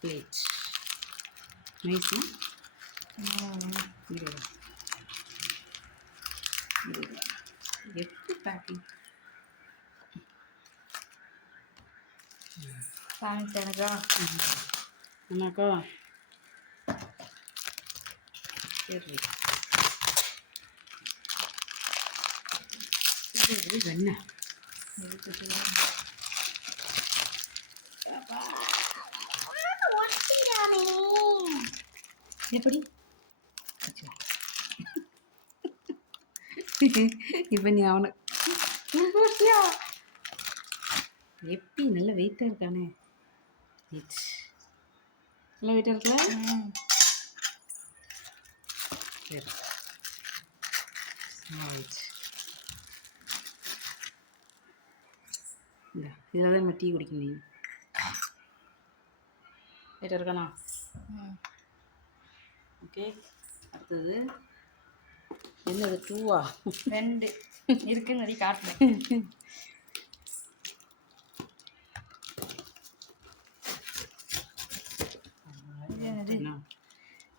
Plate nice. எப்படி packing? Thanks எனக்கா. என்னக்கா சரி இது வெண்ணெய் எப்படி இப்போ நீ அவனை எப்படி நல்ல வெயிட்டாக இருக்கானே. நல்ல வெயிட்டாக இருக்கா. சரி இந்த இதில் தான் டீ குடிக்கணும். நீ வெயிட்டாக இருக்கானா. ஓகே அடுத்தது என்னது 2 2 இருக்குன்னு நிறைய காட்டுறேன்.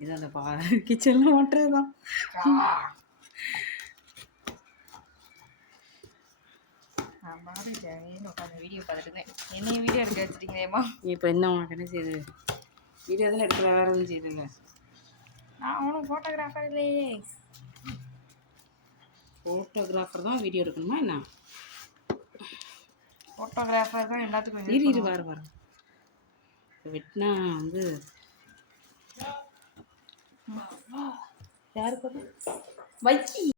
இது அந்த கிச்சனில் மாட்டுறது தான். நான் பாரு ஜெயின்னு உட்காந்து வீடியோ பார்த்துட்டு என்னைய வீடியோ எடுக்க வச்சுட்டீங்களேம்மா. இப்போ என்ன உனக்கு என்ன செய்யுது? வீடியோ தானே எடுக்கிற, வேறு எதுவும் செய்யுதுங்க. நான் அவனும் ஃபோட்டோகிராஃபர் இல்லையே. ஃபோட்டோகிராஃபர் தான் வீடியோ எடுக்கணுமா என்ன? ஃபோட்டோகிராஃபர் தான் எல்லாத்துக்கும். இரு பாரு வெட்டினா வந்து யாருக்கு வைக்கி